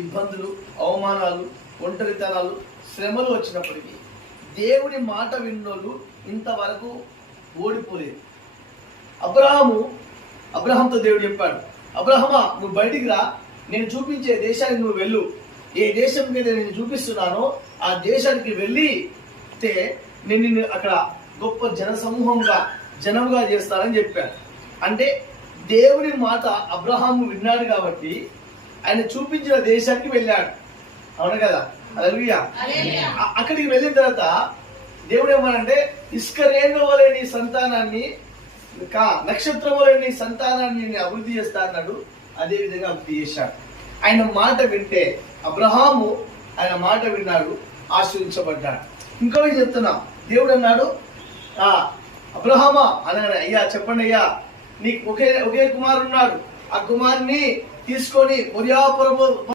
ఇబ్బందులు, అవమానాలు, ఒంటరితనాలు, శ్రమలు వచ్చినప్పటికీ దేవుని మాట విన్నోళ్ళు ఇంతవరకు ఓడిపోలేదు. అబ్రహాంతో దేవుడు చెప్పాడు, అబ్రహమా నువ్వు బయటికి రా, నేను చూపించే దేశానికి నువ్వు వెళ్ళు. ఏ దేశం మీద నేను చూపిస్తున్నానో ఆ దేశానికి వెళ్ళితే నేను నిన్ను అక్కడ గొప్ప జనముగా చేస్తానని చెప్పాడు. అంటే దేవుని మాట అబ్రహాము విన్నాడు కాబట్టి ఆయన చూపించిన దేశానికి వెళ్ళాడు. అవును కదా? హల్లెలూయా. అక్కడికి వెళ్ళిన తర్వాత దేవుడు ఏమన్నాడంటే, ఇసుక రేణువుల వలె నీ సంతానాన్ని, నక్షత్రం వలె నీ సంతానాన్ని నేను అభివృద్ధి చేస్తా అన్నాడు. అదే విధంగా అభివృద్ధి చేశాడు. ఆయన మాట వింటే అబ్రహాము ఆయన మాట విన్నాడు, ఆశీర్వించబడ్డాడు. ఇంకోటి చెప్తున్నా, దేవుడు అన్నాడు, అబ్రహామా అన్నాడు, అయ్యా చెప్పండి అయ్యా, నీకు ఒకే కుమారుడు ఉన్నాడు, ఆ కుమారుని తీసుకొని